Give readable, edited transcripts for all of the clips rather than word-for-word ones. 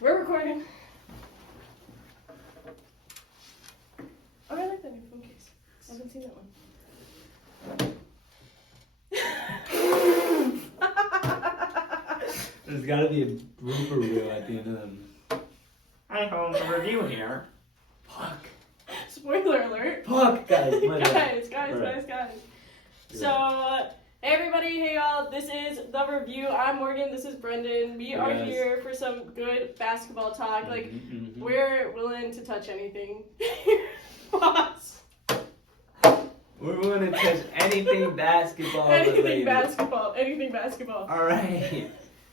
We're recording. Oh, I like that new phone case. I haven't seen that one. There's gotta be a blooper reel at the end of them. Hi, home review here. Fuck. Spoiler alert. Fuck, guys. Guys. So, hey everybody, hey y'all, this is The Review. I'm Morgan, this is Brendan. We are here for some good basketball talk. We're willing to touch anything. Boss. We're willing to touch anything basketball Anything related. basketball. Alright.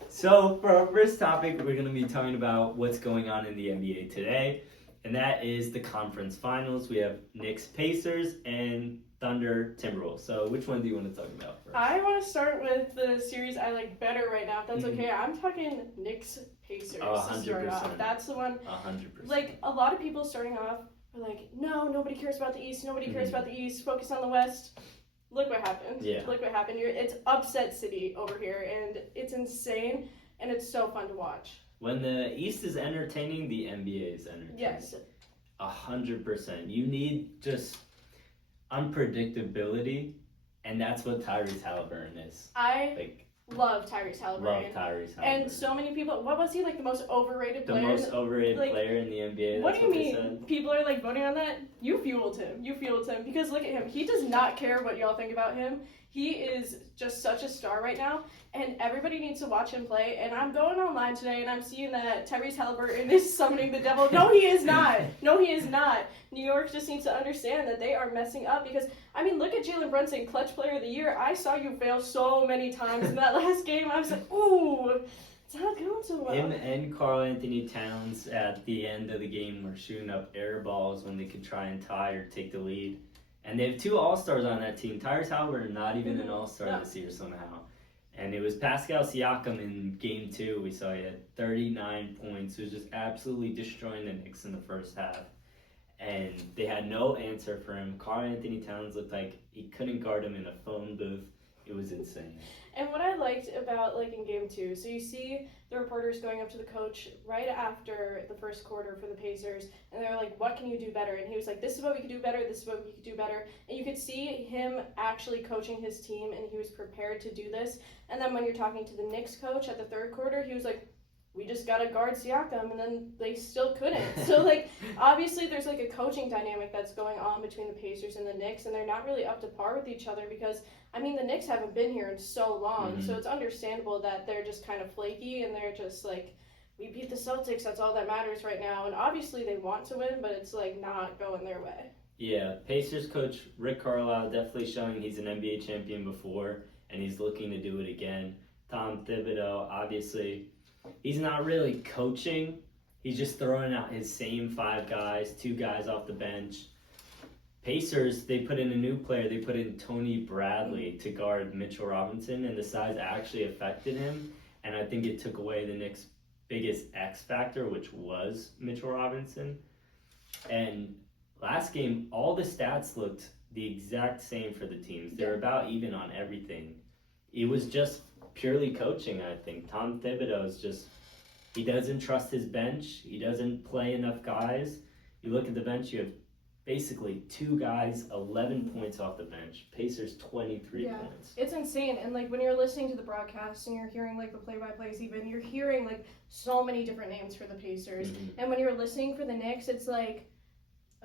So, for our first topic, we're going to be talking about what's going on in the NBA today. And that is the conference finals. We have Knicks Pacers and Thunder Timberwolves. So which one do you want to talk about first? I want to start with the series I like better right now, if that's okay. I'm talking Knicks Pacers. 100%. That's the one. 100%. Like, a lot of people starting off are like, no, nobody cares about the East. Nobody cares about the East. Focus on the West. Look what happened. Look what happened. It's upset city over here, and it's insane, and it's so fun to watch. When the East is entertaining, the NBA is entertaining. Yes. 100%. You need just unpredictability, and that's what Tyrese Halliburton is. I love Tyrese Halliburton. And so many people, what was he, like the most overrated player? The most overrated player in the NBA. What do you mean? People are like voting on that? You fueled him. Because look at him. He does not care what y'all think about him. He is just such a star right now, and everybody needs to watch him play. And I'm going online today, and I'm seeing that Tyrese Halliburton is summoning the devil. No, he is not. New York just needs to understand that they are messing up because, I mean, look at Jalen Brunson, clutch player of the year. I saw you fail so many times in that last game. I was like, ooh, it's not going so well. Him and Karl Anthony Towns at the end of the game were shooting up air balls when they could try and tie or take the lead. And they have two All-Stars on that team. Tyrese Halliburton, not even an All-Star this year somehow. And it was Pascal Siakam in Game 2. We saw he had 39 points. He was just absolutely destroying the Knicks in the first half. And they had no answer for him. Karl Anthony Towns looked like he couldn't guard him in a phone booth. It was insane. And what I liked about, like, in Game 2, so you see the reporters going up to the coach right after the first quarter for the Pacers, and they were like, what can you do better? And he was like, this is what we could do better, this is what we could do better. And you could see him actually coaching his team, and he was prepared to do this. And then when you're talking to the Knicks coach at the third quarter, he was like, we just got to guard Siakam, and then they still couldn't. So, like, obviously there's, like, a coaching dynamic that's going on between the Pacers and the Knicks, and they're not really up to par with each other because, I mean, the Knicks haven't been here in so long, so it's understandable that they're just kind of flaky, and they're just, like, we beat the Celtics, that's all that matters right now, and obviously they want to win, but it's, like, not going their way. Yeah, Pacers coach Rick Carlisle definitely showing he's an NBA champion before, and he's looking to do it again. Tom Thibodeau, obviously, he's not really coaching. He's just throwing out his same 5 guys, 2 guys off the bench. Pacers, they put in a new player. They put in Tony Bradley to guard Mitchell Robinson, and the size actually affected him. And I think it took away the Knicks' biggest X factor, which was Mitchell Robinson. And last game, all the stats looked the exact same for the teams. They were about even on everything. It was just purely coaching, I think. Tom Thibodeau is just, he doesn't trust his bench. He doesn't play enough guys. You look at the bench, you have basically 2 guys, 11 points off the bench. Pacers, 23 points. It's insane. And, like, when you're listening to the broadcast and you're hearing, like, the play-by-plays even, you're hearing, like, so many different names for the Pacers. And when you're listening for the Knicks, it's, like,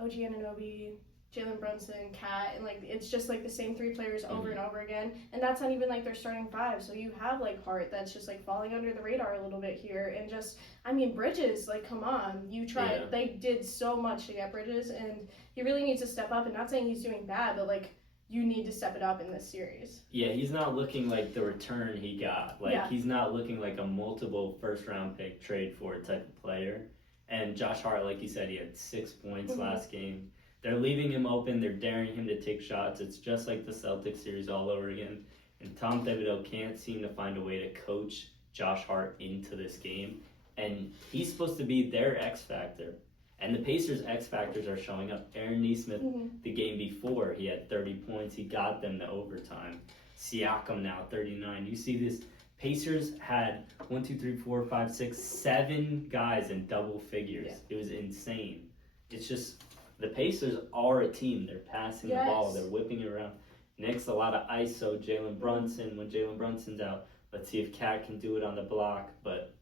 OG Anunoby, Jalen Brunson, Cat, and, like, it's just, like, the same 3 players over and over again. And that's not even, like, their starting 5. So you have, like, Hart that's just, like, falling under the radar a little bit here. And just, I mean, Bridges, like, come on. You tried. Yeah. They did so much to get Bridges, and he really needs to step up. And not saying he's doing bad, but, like, you need to step it up in this series. Yeah, he's not looking like the return he got. Like, he's not looking like a multiple first-round pick trade for type of player. And Josh Hart, like you said, he had 6 points last game. They're leaving him open. They're daring him to take shots. It's just like the Celtics series all over again. And Tom Thibodeau can't seem to find a way to coach Josh Hart into this game. And he's supposed to be their X factor. And the Pacers' X factors are showing up. Aaron Nesmith, the game before, he had 30 points. He got them to overtime. Siakam now, 39. You see this Pacers had 1, 2, 3, 4, 5, 6, 7 guys in double figures. Yeah. It was insane. It's just the Pacers are a team. They're passing the ball. They're whipping it around. Knicks, a lot of ISO. Jalen Brunson. When Jalen Brunson's out, let's see if Cat can do it on the block. But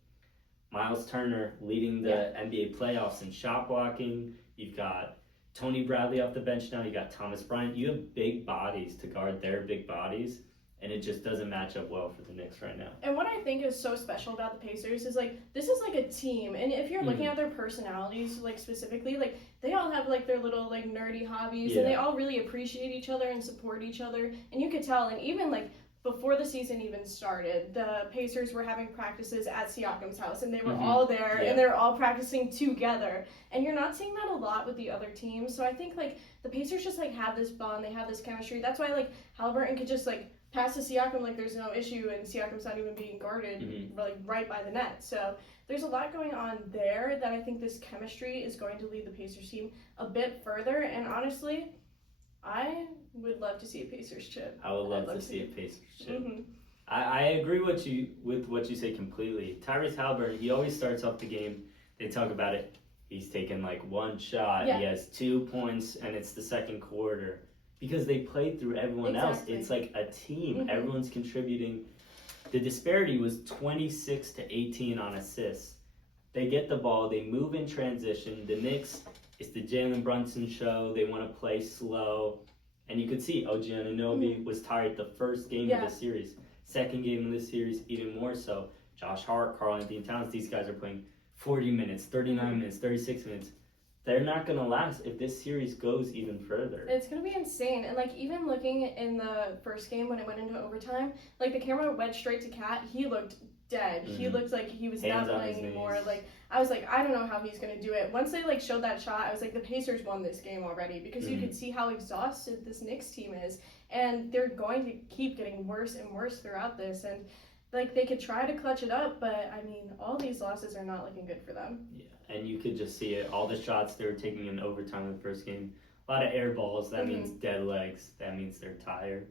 Miles Turner leading the NBA playoffs in shot blocking. You've got Tony Bradley off the bench now. You got Thomas Bryant. You have big bodies to guard their big bodies. And it just doesn't match up well for the Knicks right now. And what I think is so special about the Pacers is, like, this is like a team. And if you're looking at their personalities, like, specifically, like, they all have, like, their little, like, nerdy hobbies. And they all really appreciate each other and support each other. And you could tell. And even, like, before the season even started, the Pacers were having practices at Siakam's house. And they were all there. And they're all practicing together. And you're not seeing that a lot with the other teams. So I think, like, the Pacers just, like, have this bond. They have this chemistry. That's why, like, Halliburton could just, like, pass to Siakam like there's no issue, and Siakam's not even being guarded like right by the net. So there's a lot going on there that I think this chemistry is going to lead the Pacers team a bit further. And honestly, I would love to see a Pacers chip. I would love to see a Pacers chip. I agree with what you say completely. Tyrese Halliburton, he always starts off the game. They talk about it. He's taken like one shot. He has 2 points, and it's the second quarter. Because they played through everyone else. It's like a team. Everyone's contributing. The disparity was 26 to 18 on assists. They get the ball. They move in transition. The Knicks, it's the Jalen Brunson show. They want to play slow. And you could see OG Anunoby was tired the first game of the series. Second game of the series, even more so. Josh Hart, Karl Anthony Towns, these guys are playing 40 minutes, 39 minutes, 36 minutes. They're not going to last if this series goes even further. It's going to be insane. And, like, even looking in the first game when it went into overtime, like, the camera went straight to Cat. He looked dead. He looked like he was not playing anymore. Like, I was like, I don't know how he's going to do it. Once they, like, showed that shot, I was like, the Pacers won this game already because you could see how exhausted this Knicks team is. And they're going to keep getting worse and worse throughout this. And, like, they could try to clutch it up, but, I mean, all these losses are not looking good for them. Yeah. And you could just see it. All the shots they were taking in overtime in the first game. A lot of air balls. That means dead legs. That means they're tired.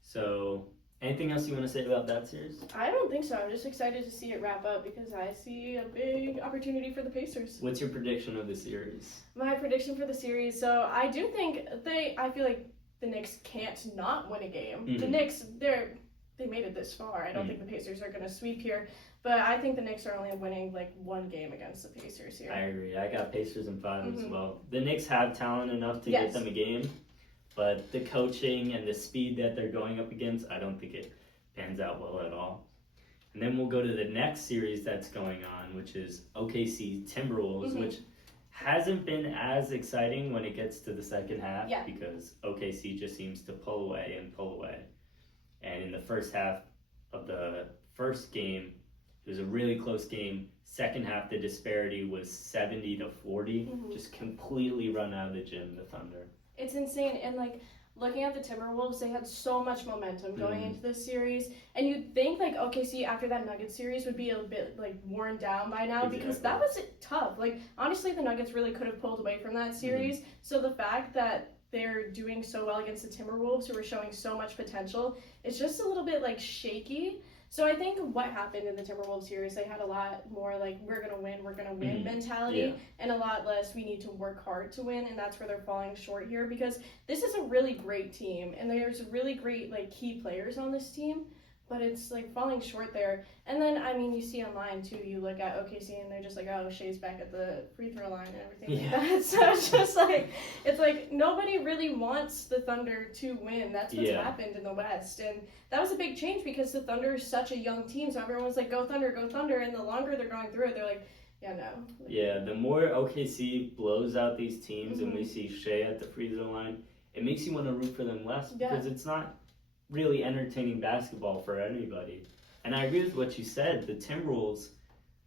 So, anything else you want to say about that series? I don't think so. I'm just excited to see it wrap up because I see a big opportunity for the Pacers. What's your prediction of the series? My prediction for the series. So, I do think I feel like the Knicks can't not win a game. The Knicks, they made it this far. I don't think the Pacers are going to sweep here. But I think the Knicks are only winning like one game against the Pacers here. I agree. I got Pacers in 5 as well. The Knicks have talent enough to get them a game, but the coaching and the speed that they're going up against, I don't think it pans out well at all. And then we'll go to the next series that's going on, which is OKC Timberwolves, which hasn't been as exciting when it gets to the second half because OKC just seems to pull away and pull away. And in the first half of the first game, it was a really close game. Second half, the disparity was 70 to 40. Just completely run out of the gym, the Thunder. It's insane. And, like, looking at the Timberwolves, they had so much momentum going into this series. And you'd think, like, OKC after that Nuggets series would be a bit, like, worn down by now because that was tough. Like, honestly, the Nuggets really could have pulled away from that series. So the fact that they're doing so well against the Timberwolves, who are showing so much potential, it's just a little bit, like, shaky. So I think what happened in the Timberwolves series, they had a lot more like, we're going to win mentality, and a lot less, we need to work hard to win, and that's where they're falling short here, because this is a really great team, and there's really great like key players on this team, but it's like falling short there. And then, I mean, you see online too, you look at OKC and they're just like, oh, Shea's back at the free throw line and everything like that. So it's just like, it's like nobody really wants the Thunder to win. That's what's happened in the West. And that was a big change because the Thunder is such a young team. So everyone was like, go Thunder, go Thunder. And the longer they're going through it, they're like, yeah, no. Yeah, the more OKC blows out these teams and we see Shea at the free throw line, it makes you want to root for them less because it's not really entertaining basketball for anybody. And I agree with what you said. The Timberwolves,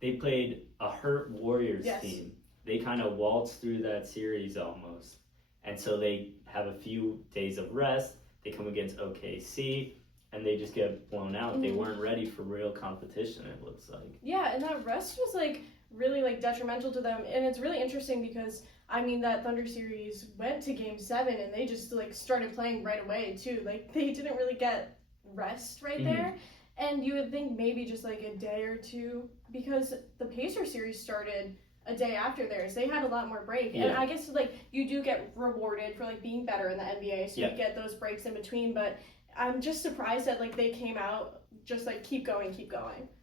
they played a hurt Warriors team. They kind of waltzed through that series almost. And so they have a few days of rest. They come against OKC, and they just get blown out. They weren't ready for real competition, it looks like. Yeah, and that rest was, like, really, like, detrimental to them. And it's really interesting because, I mean, that Thunder series went to Game 7, and they just, like, started playing right away, too. Like, they didn't really get rest right there. And you would think maybe just like a day or two, because the Pacer series started a day after theirs. They had a lot more break. Yeah. And I guess like you do get rewarded for like being better in the NBA, so Yeah. you get those breaks in between. But I'm just surprised that like they came out just like keep going.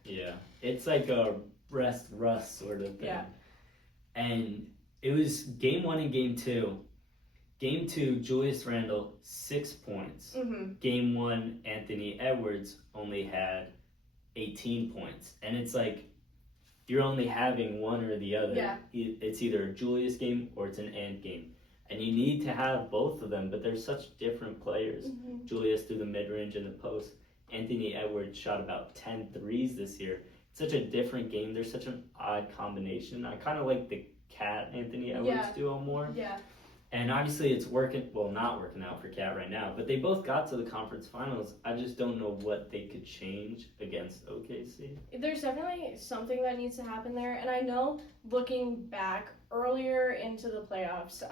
Yeah. It's like a rest rust sort of thing. Yeah. And it was game 1 and game 2. Game 2, Julius Randle, 6 points. Mm-hmm. Game 1, Anthony Edwards only had 18 points. And it's like, you're only having one or the other. Yeah. It's either a Julius game or it's an Ant game. And you need to have both of them, but they're such different players. Mm-hmm. Julius threw the mid-range and the post. Anthony Edwards shot about 10 threes this year. It's such a different game. There's such an odd combination. I kind of like the Cat Anthony Edwards duo more. Yeah. And obviously it's working, well, not working out for Cat right now, but they both got to the conference finals. I just don't know what they could change against OKC. There's definitely something that needs to happen there. And I know looking back earlier into the playoffs,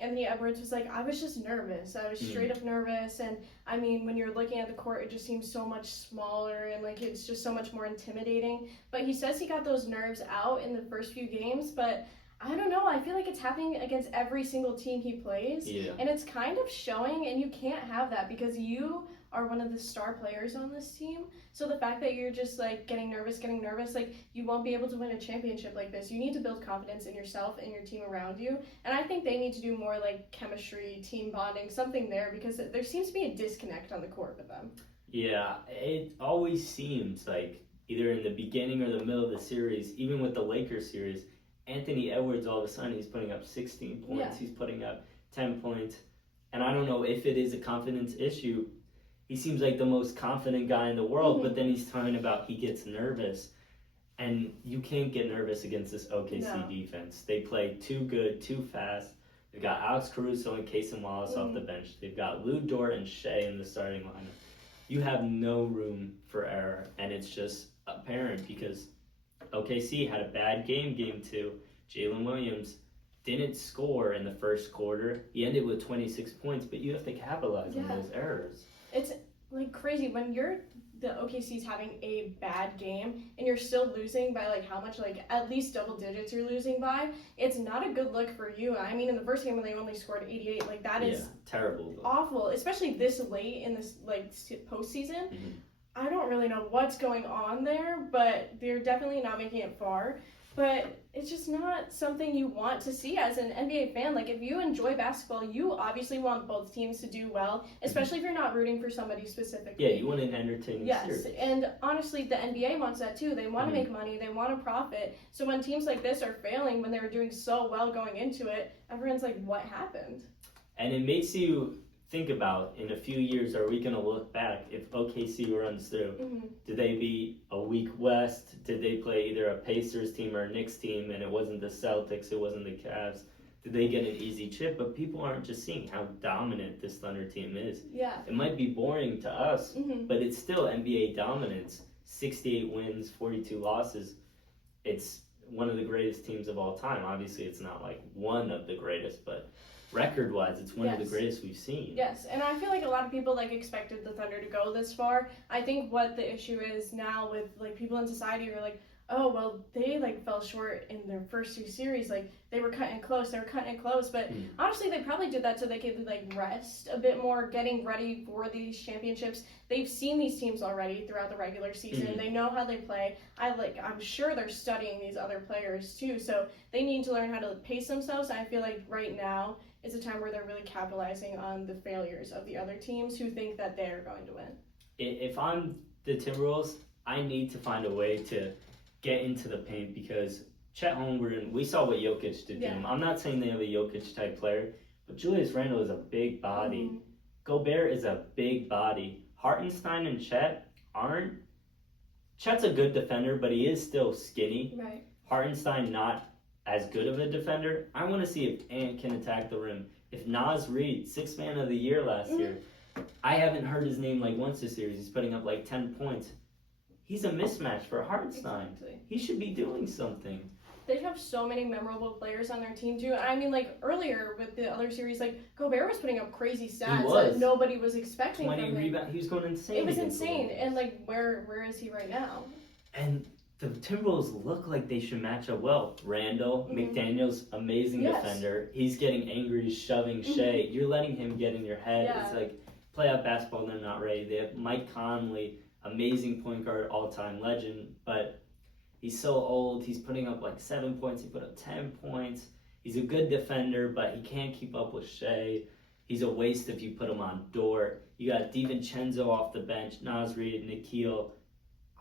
Anthony Edwards was like, I was just nervous. I was straight up nervous. And I mean, when you're looking at the court, it just seems so much smaller and like it's just so much more intimidating. But he says he got those nerves out in the first few games, but I don't know. I feel like it's happening against every single team he plays. Yeah. And it's kind of showing, and you can't have that because you are one of the star players on this team. So the fact that you're just like getting nervous, like you won't be able to win a championship like this. You need to build confidence in yourself and your team around you. And I think they need to do more like chemistry, team bonding, something there, because there seems to be a disconnect on the court with them. Yeah, it always seems like either in the beginning or the middle of the series, even with the Lakers series, Anthony Edwards, all of a sudden, he's putting up 16 points. Yeah. He's putting up 10 points. And I don't know if it is a confidence issue. He seems like the most confident guy in the world, but then he's talking about he gets nervous. And you can't get nervous against this OKC defense. They play too good, too fast. They've got Alex Caruso and Casey Wallace off the bench. They've got Lou Dort and Shea in the starting lineup. You have no room for error. And it's just apparent because OKC had a bad game 2. Jalen Williams didn't score in the first quarter. He ended with 26 points, but you have to capitalize on those errors. It's like crazy when the OKC's having a bad game and you're still losing by like how much, like at least double digits you're losing by. It's not a good look for you. I mean, in the first game when they only scored 88, like that is terrible. Awful, especially this late in this like postseason. I don't really know what's going on there, but they're definitely not making it far. But it's just not something you want to see as an NBA fan. Like, if you enjoy basketball, you obviously want both teams to do well, especially if you're not rooting for somebody specifically. Yeah, you want an entertaining series. Yes, and honestly, the NBA wants that too. They want to make money. They want to profit. So when teams like this are failing, when they were doing so well going into it, everyone's like, what happened? And it makes you think about, in a few years, are we going to look back if OKC runs through? Did they beat a weak West? Did they play either a Pacers team or a Knicks team and it wasn't the Celtics, it wasn't the Cavs? Did they get an easy chip? But people aren't just seeing how dominant this Thunder team is. Yeah. It might be boring to us, but it's still NBA dominance. 68 wins, 42 losses. It's one of the greatest teams of all time. Obviously, it's not like one of the greatest, but record-wise, it's one of the greatest we've seen. Yes, and I feel like a lot of people like expected the Thunder to go this far. I think what the issue is now with like people in society are like, oh well, they like fell short in their first 2 series. Like they were cutting it close, but honestly, they probably did that so they could like rest a bit more, getting ready for these championships. They've seen these teams already throughout the regular season. They know how they play. I'm sure they're studying these other players too, so they need to learn how to pace themselves. And I feel like right now it's a time where they're really capitalizing on the failures of the other teams who think that they're going to win. If I'm the Timberwolves, I need to find a way to get into the paint because Chet Holmgren, we saw what Jokic did to him. I'm not saying they have a Jokic type player, but Julius Randle is a big body. Gobert is a big body. Hartenstein and Chet aren't. Chet's a good defender, but he is still skinny. Right. Hartenstein not as good of a defender. I want to see if Ant can attack the rim. If Naz Reid, 6th man of the year last year, I haven't heard his name like once this series. He's putting up like 10 points. He's a mismatch for Hartenstein. Exactly. He should be doing something. they have so many memorable players on their team too. I mean, like earlier with the other series, like Gobert was putting up crazy stats that nobody was expecting 20 from him. rebound. He was going insane. It was insane. And like, where is he right now? And the Timberwolves look like they should match up well. Randall, McDaniel's amazing defender. He's getting angry, shoving Shea. You're letting him get in your head. Yeah. It's like playoff basketball, they're not ready. They have Mike Conley, amazing point guard, all-time legend, but he's so old. He's putting up like 7 points. He put up 10 points. He's a good defender, but he can't keep up with Shea. He's a waste if you put him on Dort. You got DiVincenzo off the bench, Naz Reid, Nikhil.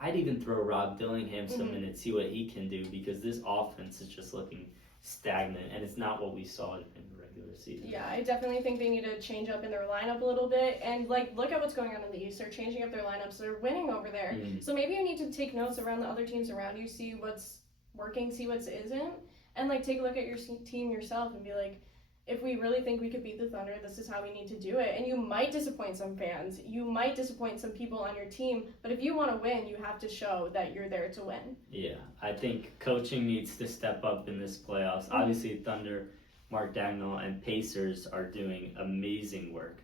I'd even throw Rob Dillingham some minutes, see what he can do, because this offense is just looking stagnant, and it's not what we saw in the regular season. Yeah, I definitely think they need to change up in their lineup a little bit, and like look at what's going on in the East. They're changing up their lineups. They're winning over there. So maybe you need to take notes around the other teams around you, see what's working, see what isn't, and like take a look at your team yourself and be like, if we really think we could beat the Thunder, this is how we need to do it. And you might disappoint some fans. You might disappoint some people on your team. But if you want to win, you have to show that you're there to win. Yeah, I think coaching needs to step up in this playoffs. Obviously, Thunder, Mark Dagnall, and Pacers are doing amazing work.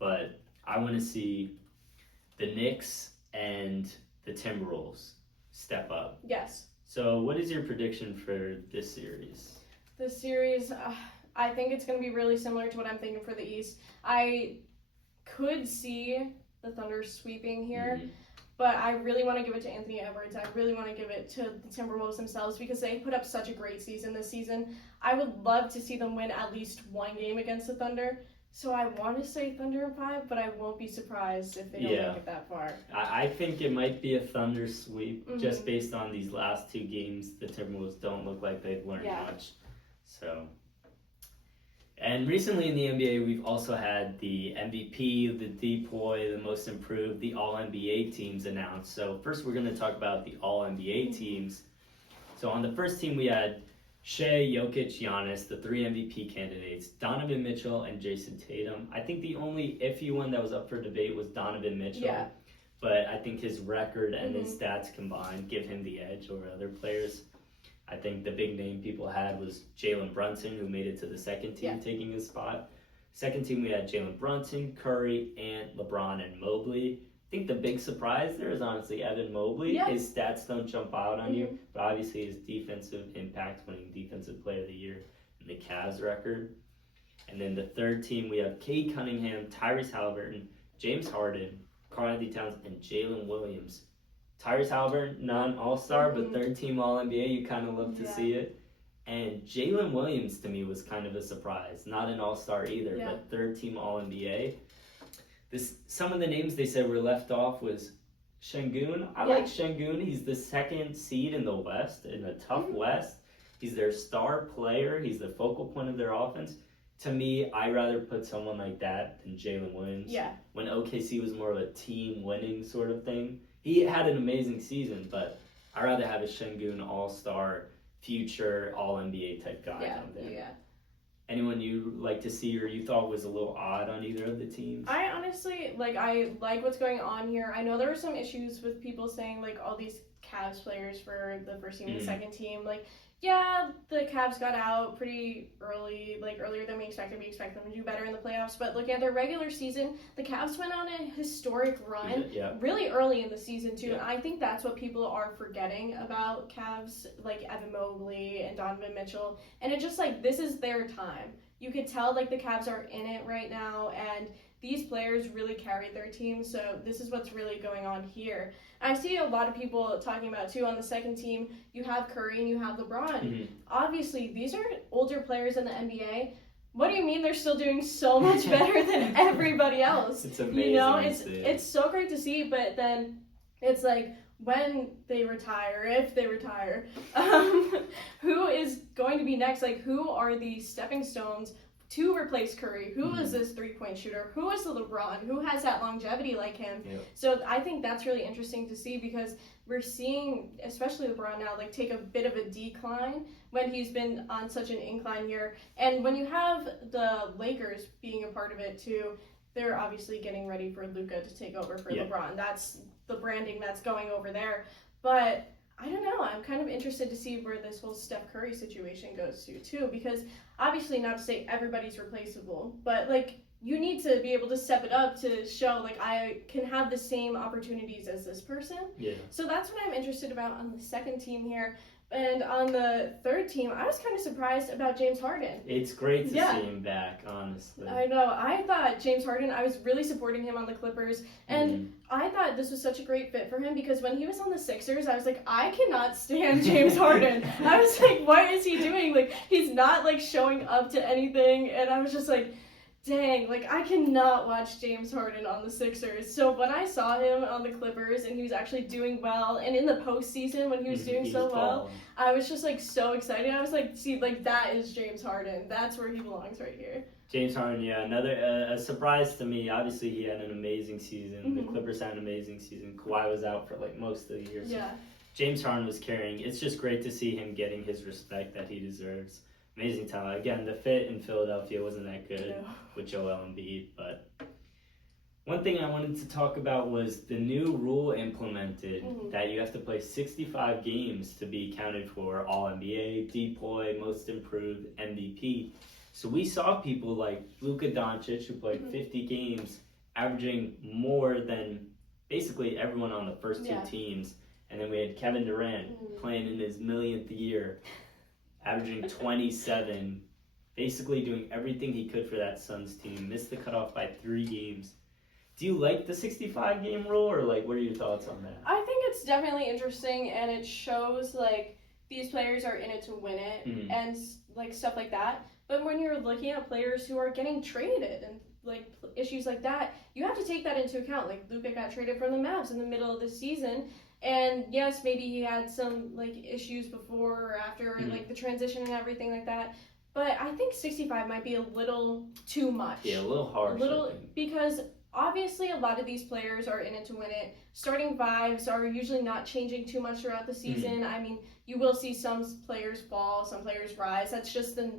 But I want to see the Knicks and the Timberwolves step up. Yes. So what is your prediction for this series? This series... I think it's going to be really similar to what I'm thinking for the East. I could see the Thunder sweeping here, but I really want to give it to Anthony Edwards. I really want to give it to the Timberwolves themselves because they put up such a great season this season. I would love to see them win at least one game against the Thunder. So I want to say Thunder in 5, but I won't be surprised if they don't make it that far. I think it might be a Thunder sweep just based on these last 2 games. The Timberwolves don't look like they've learned much. So... And recently in the NBA, we've also had the MVP, the DPOY, the most improved, the All-NBA teams announced. So first we're going to talk about the All-NBA teams. So on the first team, we had Shea, Jokic, Giannis, the 3 MVP candidates, Donovan Mitchell, and Jason Tatum. I think the only iffy one that was up for debate was Donovan Mitchell. Yeah. But I think his record and his stats combined give him the edge over other players. I think the big name people had was Jalen Brunson, who made it to the second team, taking his spot. Second team, we had Jalen Brunson, Curry, Ant, LeBron, and Mobley. I think the big surprise there is honestly Evan Mobley. Yeah. His stats don't jump out on you, but obviously his defensive impact, winning Defensive Player of the Year, and the Cavs record. And then the third team, we have Cade Cunningham, Tyrese Halliburton, James Harden, Karl-Anthony Towns, and Jalen Williams. Tyrese Halliburton, non-All-Star, but third-team All-NBA, you kind of love to see it. And Jalen Williams, to me, was kind of a surprise. Not an All-Star either, but third-team All-NBA. Some of the names they said were left off was Şengün. I like Şengün. He's the second seed in the West, in a tough West. He's their star player. He's the focal point of their offense. To me, I'd rather put someone like that than Jalen Williams. Yeah. When OKC was more of a team-winning sort of thing. He had an amazing season, but I'd rather have a Şengün All-Star, future All-NBA type guy down there. Yeah. Anyone you like to see or you thought was a little odd on either of the teams? I honestly, I like what's going on here. I know there were some issues with people saying, all these Cavs players for the first team and the second team. The Cavs got out pretty early, earlier than we expected. We expect them to do better in the playoffs. But looking at their regular season, the Cavs went on a historic run really early in the season, too. And I think that's what people are forgetting about Cavs, like Evan Mobley and Donovan Mitchell. And it's just this is their time. You could tell, the Cavs are in it right now, and these players really carried their team, so this is what's really going on here. I see a lot of people talking about, too, on the second team, you have Curry and you have LeBron. Obviously, these are older players in the NBA. What do you mean they're still doing so much better than everybody else? It's amazing. It's so great to see, but then it's when they retire, if they retire, who is going to be next? Who are the stepping stones to replace Curry? Who is this three-point shooter? Who is the LeBron? Who has that longevity like him? Yep. So I think that's really interesting to see because we're seeing, especially LeBron now, take a bit of a decline when he's been on such an incline here. And when you have the Lakers being a part of it too, they're obviously getting ready for Luka to take over for LeBron. That's the branding that's going over there. But I don't know. I'm kind of interested to see where this whole Steph Curry situation goes to, too, because obviously, not to say everybody's replaceable, but like, you need to be able to step it up to show, like, I can have the same opportunities as this person. Yeah. So that's what I'm interested about on the second team here. And on the third team, I was kind of surprised about James Harden. It's great to see him back, honestly. I know. I thought James Harden, I was really supporting him on the Clippers. And I thought this was such a great fit for him because when he was on the Sixers, I was like, I cannot stand James Harden. I was like, what is he doing? Like, he's not, like, showing up to anything. And I was just like, dang, like, I cannot watch James Harden on the Sixers. So when I saw him on the Clippers and he was actually doing well, and in the postseason when he was doing so well, I was just, like, so excited. I was like, see, like, that is James Harden. That's where he belongs right here. James Harden, yeah, another a surprise to me. Obviously, he had an amazing season. The Clippers had an amazing season. Kawhi was out for, like, most of the year. So Yeah. James Harden was carrying. It's just great to see him getting his respect that he deserves. Amazing talent. Again, the fit in Philadelphia wasn't that good with Joel Embiid, but one thing I wanted to talk about was the new rule implemented that you have to play 65 games to be counted for All-NBA, DPOY, Most Improved, MVP. So we saw people like Luka Doncic, who played 50 games, averaging more than basically everyone on the first two teams. And then we had Kevin Durant playing in his millionth year, averaging 27, basically doing everything he could for that Suns team. Missed the cutoff by 3 games. Do you like the 65-game rule, or like, what are your thoughts on that? I think it's definitely interesting, and it shows like these players are in it to win it, and like stuff like that. But when you're looking at players who are getting traded and like issues like that, you have to take that into account. Like Luka got traded from the Mavs in the middle of the season. And yes, maybe he had some like issues before or after, like the transition and everything like that. But I think 65 might be a little too much. Yeah, a little harsh. Because obviously a lot of these players are in it to win it. Starting fives are usually not changing too much throughout the season. I mean, you will see some players fall, some players rise. That's just the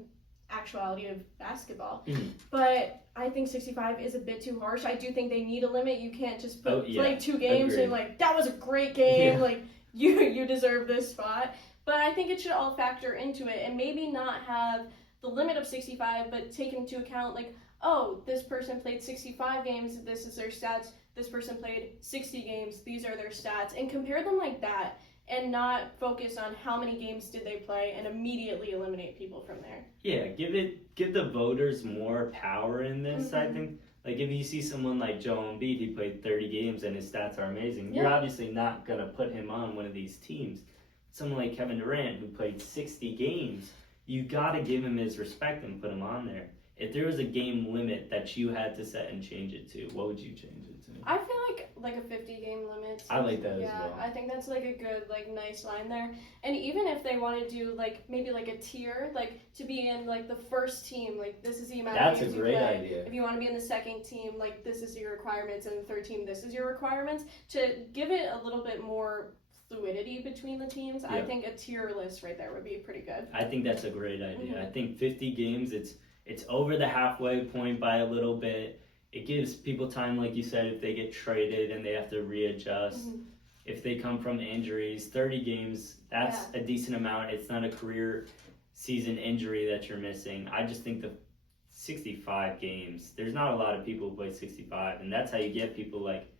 actuality of basketball. But I think 65 is a bit too harsh. I do think they need a limit. You can't just play 2 games and like, that was a great game, like you deserve this spot. But I think it should all factor into it and maybe not have the limit of 65, but take into account like, oh, this person played 65 games, this is their stats. This person played 60 games, these are their stats, and compare them like that. And not focus on how many games did they play and immediately eliminate people from there. Yeah, give the voters more power in this, I think. Like, if you see someone like Joel Embiid, he played 30 games and his stats are amazing, you're obviously not going to put him on one of these teams. Someone like Kevin Durant, who played 60 games, you got to give him his respect and put him on there. If there was a game limit that you had to set and change it to, what would you change it to? I feel like a 50-game limit. I like that as well. Yeah, I think that's like a good, like, nice line there. And even if they want to do like maybe like a tier, like to be in like the first team, like this is the amount of games you play. That's a great idea. If you want to be in the second team, like this is your requirements, and the third team, this is your requirements. To give it a little bit more fluidity between the teams, I think a tier list right there would be pretty good. I think that's a great idea. I think 50 games, it's over the halfway point by a little bit. It gives people time, like you said, if they get traded and they have to readjust. If they come from injuries, 30 games, that's a decent amount. It's not a career season injury that you're missing. I just think the 65 games, there's not a lot of people who play 65, and that's how you get people like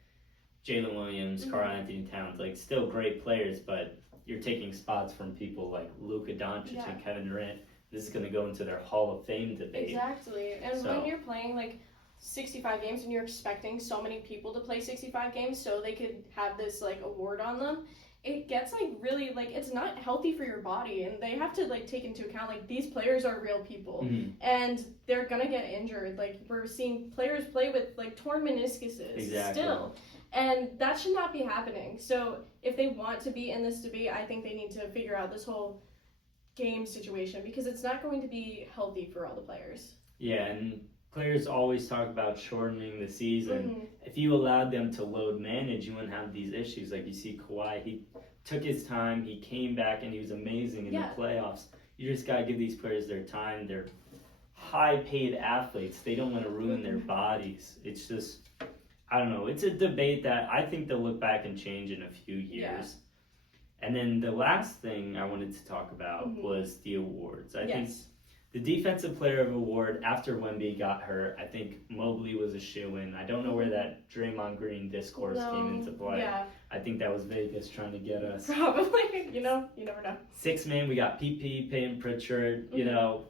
Jalen Williams, Karl Anthony Towns, like still great players, but you're taking spots from people like Luka Doncic and Kevin Durant. This is going to go into their Hall of Fame debate. Exactly. And when you're playing like 65 games and you're expecting so many people to play 65 games so they could have this like award on them, it gets like really like it's not healthy for your body, and they have to like take into account like these players are real people and they're gonna get injured. Like we're seeing players play with like torn meniscuses still, and that should not be happening. So if they want to be in this debate, I think they need to figure out this whole game situation, because it's not going to be healthy for all the players. Yeah, and players always talk about shortening the season. If you allowed them to load manage, you wouldn't have these issues. Like you see Kawhi, he took his time, he came back, and he was amazing in the playoffs. You just got to give these players their time. They're high-paid athletes. They don't want to ruin their bodies. It's just, I don't know. It's a debate that I think they'll look back and change in a few years. And then the last thing I wanted to talk about was the awards. I think the Defensive Player of Award, after Wemby got hurt, I think Mobley was a shoo-in. I don't know where that Draymond Green discourse came into play. Yeah. I think that was Vegas trying to get us. Probably. You never know. Six man, we got PP, Payton Pritchard. You know,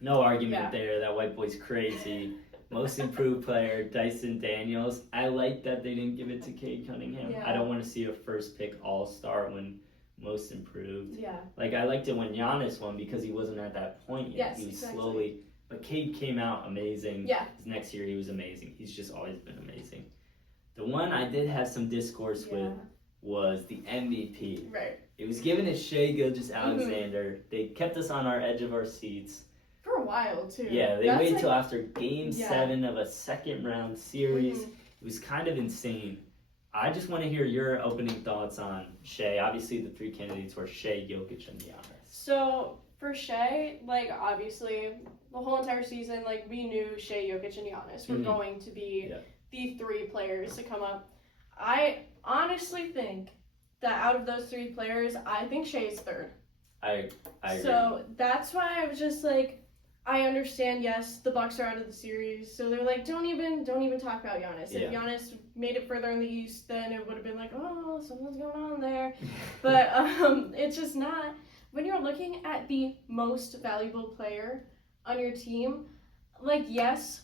no argument there. That white boy's crazy. Most improved player, Dyson Daniels. I like that they didn't give it to Cade Cunningham. Yeah. I don't want to see a first pick all-star when most improved. Yeah. Like, I liked it when Giannis won because he wasn't at that point yet. Yes, he was exactly. slowly. But Cade came out amazing. Yeah. His next year he was amazing. He's just always been amazing. The one I did have some discourse with was the MVP. Right. It was given to Shai Gilgeous-Alexander. They kept us on our edge of our seats. For a while, too. Yeah, they waited until after Game 7 of a second-round series. It was kind of insane. I just want to hear your opening thoughts on Shai. Obviously, the three candidates were Shai, Jokic, and Giannis. So, for Shai, like, obviously, the whole entire season, like, we knew Shai, Jokic, and Giannis were going to be the three players to come up. I honestly think that out of those three players, I think Shai is third. I agree. So, that's why I was just like, I understand, yes, the Bucks are out of the series, so they're like, don't even talk about Giannis. If Giannis made it further in the East, then it would have been like, oh, something's going on there. But it's just not. When you're looking at the most valuable player on your team, like, yes,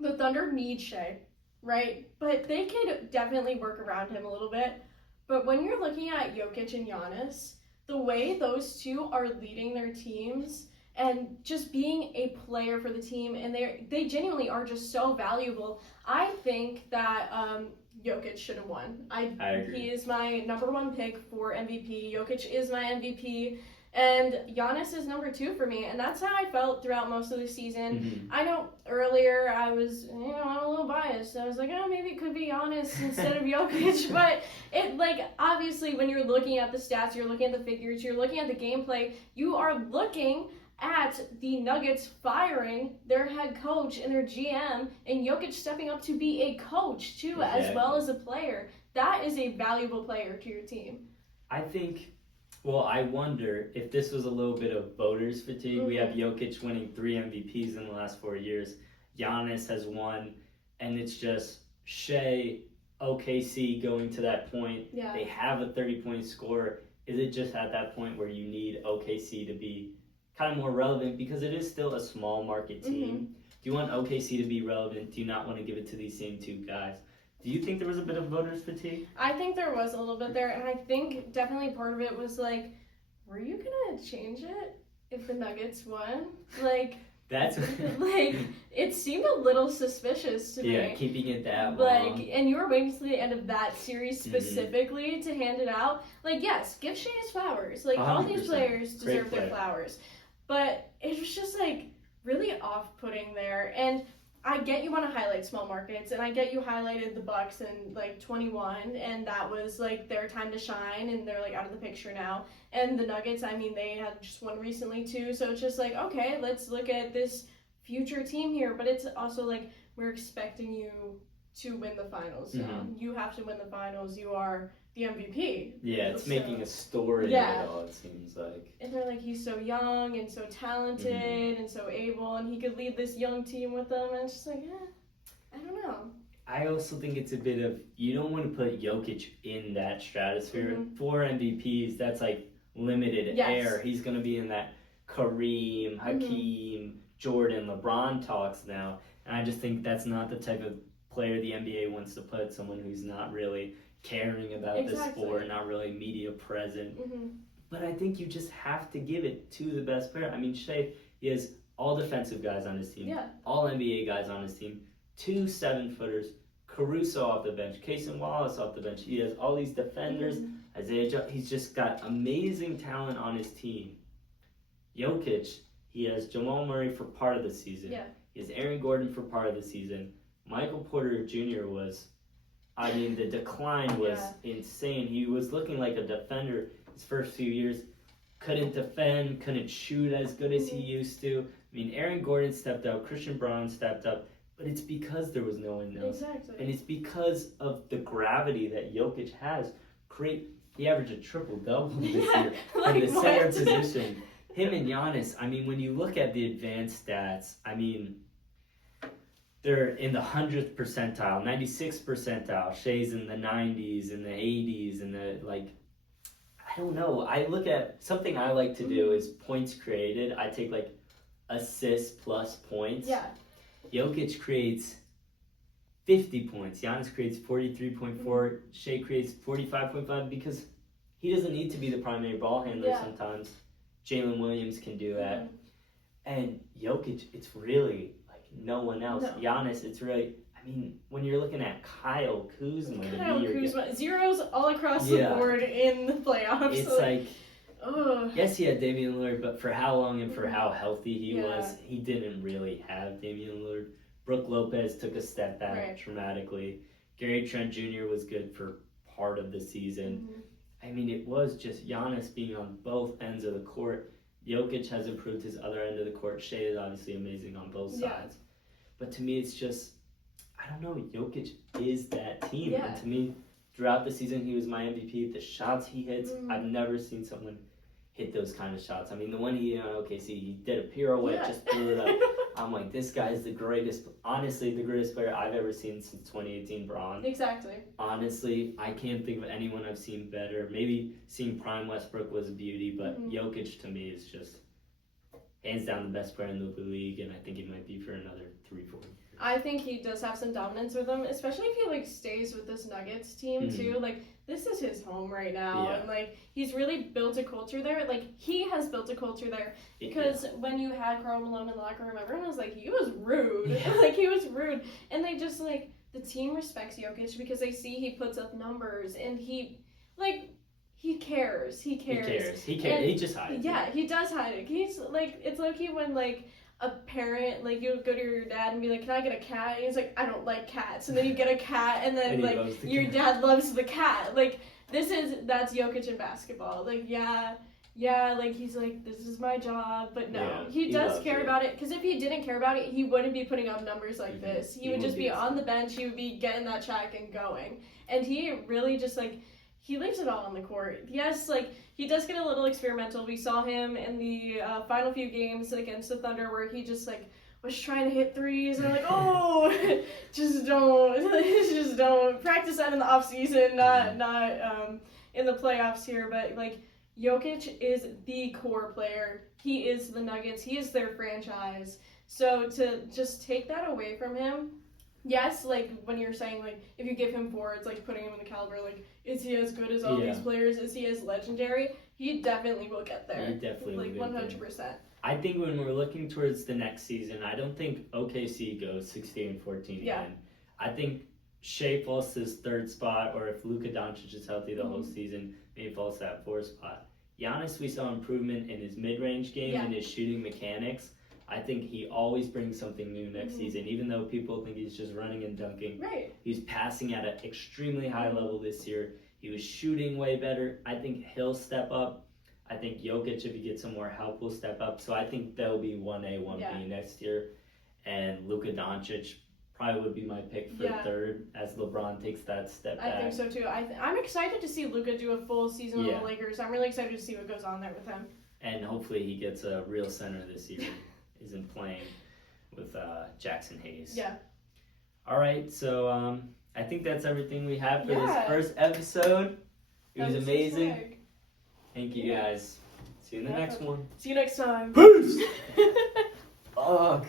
the Thunder need Shai, right? But they could definitely work around him a little bit. But when you're looking at Jokic and Giannis, the way those two are leading their teams and just being a player for the team, and they genuinely are just so valuable. I think that Jokic should have won. I agree. He is my number one pick for MVP. Jokic is my MVP, and Giannis is number two for me, and that's how I felt throughout most of the season. I know earlier I was, I'm a little biased. I was like, oh, maybe it could be Giannis instead of Jokic, but it, like, obviously when you're looking at the stats, you're looking at the figures, you're looking at the gameplay, you are looking at the Nuggets firing their head coach and their GM, and Jokic stepping up to be a coach too, as well as a player. That is a valuable player to your team. I think, I wonder if this was a little bit of voters fatigue. We have Jokic winning 3 MVPs in the last 4 years. Giannis has won, and it's just Shai, OKC going to that point. Yeah. They have a 30-point scorer. Is it just at that point where you need OKC to be kind of more relevant, because it is still a small market team? Do you want OKC to be relevant? Do you not want to give it to these same two guys? Do you think there was a bit of voters fatigue? I think there was a little bit there, and I think definitely part of it was like, were you gonna change it if the Nuggets won? Like, that's like, it seemed a little suspicious to me. Yeah, keeping it that long. Like, and you were waiting to the end of that series specifically to hand it out. Like, yes, give Shai his flowers. Like, 100%. All these players deserve their flowers. But it was just, like, really off-putting there. And I get you want to highlight small markets, and I get you highlighted the Bucks in, like, 21, and that was, like, their time to shine, and they're, like, out of the picture now. And the Nuggets, I mean, they had just won recently, too, so it's just like, okay, let's look at this future team here. But it's also, like, we're expecting you to win the finals now. You have to win the finals. You are the MVP. Yeah, it's making a story of it all, it seems like. And they're like, he's so young and so talented and so able, and he could lead this young team with them. And it's just like, I don't know. I also think it's a bit of, you don't want to put Jokic in that stratosphere. 4 MVPs, that's like limited air. He's going to be in that Kareem, Hakeem, Jordan, LeBron talks now. And I just think that's not the type of player the NBA wants to put, someone who's not really caring about the sport, not really media present. But I think you just have to give it to the best player. I mean, Shai, he has all defensive guys on his team, all NBA guys on his team, 2 7-footers, Caruso off the bench, Cason Wallace off the bench. He has all these defenders, he's just got amazing talent on his team. Jokic, he has Jamal Murray for part of the season. He has Aaron Gordon for part of the season. Michael Porter Jr. was, I mean, the decline was insane. He was looking like a defender his first few years. Couldn't defend, couldn't shoot as good as he used to. I mean, Aaron Gordon stepped up, Christian Braun stepped up, but it's because there was no one else. And it's because of the gravity that Jokic has. he averaged a triple-double this Yeah, year like in the center what? position. Him and Giannis, I mean, when you look at the advanced stats, I mean, they're in the 100th percentile, 96th percentile. Shea's in the 90s, in the 80s, and the, like, I don't know. I look at, something I like to do is points created. I take, like, assists plus points. Yeah. Jokic creates 50 points. Giannis creates 43.4. Shea creates 45.5 because he doesn't need to be the primary ball handler sometimes. Jalen Williams can do that. And Jokic, it's really like no one else. No. Giannis, it's really, I mean, when you're looking at Kyle Kuzma, zeros all across the board in the playoffs. It's like, yes, he had Damian Lillard, but for how long and for how healthy he was, he didn't really have Damian Lillard. Brook Lopez took a step back dramatically. Gary Trent Jr. was good for part of the season. I mean, it was just Giannis being on both ends of the court. Jokic has improved his other end of the court. Shea is obviously amazing on both sides. But to me, it's just, I don't know, Jokic is that team. And to me, throughout the season, he was my MVP. The shots he hits, I've never seen someone hit those kind of shots. I mean, the one he did on OKC, he did a pirouette, just threw it up. I'm like, this guy is the greatest, honestly, the greatest player I've ever seen since 2018 Braun. Exactly. Honestly, I can't think of anyone I've seen better. Maybe seeing Prime Westbrook was a beauty, but Jokic to me is just hands down the best player in the league, and I think he might be for another 3-4 years. I think he does have some dominance with him, especially if he like stays with this Nuggets team too. Like, this is his home right now, and like he's really built a culture there. Like, he has built a culture there because when you had Karl Malone in the locker room, everyone was like, he was rude. Like, he was rude, and they just like, the team respects Jokic because they see he puts up numbers and he like. He cares. He cares. He just hides. Yeah, he does hide it. He's like, it's low-key when like a parent, like, you go to your dad and be like, can I get a cat? And he's like, I don't like cats. And then you get a cat, and then like your dad loves the cat. Like, that's Jokic in basketball. Like, like he's like, this is my job, but no, he does care about it. Because if he didn't care about it, he wouldn't be putting up numbers like this. He would just be on the bench. He would be getting that check and going. And he really just like. He leaves it all on the court. Yes, like, he does get a little experimental. We saw him in the final few games against the Thunder where he just, like, was trying to hit threes. And I'm like, oh, just don't. Practice that in the off-season, not in the playoffs here. But, like, Jokic is the core player. He is the Nuggets. He is their franchise. So to just take that away from him, yes, like, when you're saying, like, if you give him 4, it's like putting him in the caliber, like, is he as good as all these players? Is he as legendary? He definitely will get there. He definitely will. Like, 100%. There. I think when we're looking towards the next season, I don't think OKC goes 16-14 again. I think Shea falls to his 3rd spot, or if Luka Doncic is healthy the whole season, maybe falls to that 4th spot. Giannis, we saw improvement in his mid-range game and his shooting mechanics. I think he always brings something new next season, even though people think he's just running and dunking. Right. He's passing at an extremely high level this year. He was shooting way better. I think he'll step up. I think Jokic, if he gets some more help, will step up. So I think they'll be 1A, 1B next year. And Luka Doncic probably would be my pick for 3rd as LeBron takes that step back. I think so too. I'm excited to see Luka do a full season with the Lakers. I'm really excited to see what goes on there with him. And hopefully he gets a real center this year. Isn't playing with Jackson Hayes. Yeah. All right, so I think that's everything we have for this first episode. It was amazing. So thank you guys. See you in the next one. See you next time. Peace! Fuck.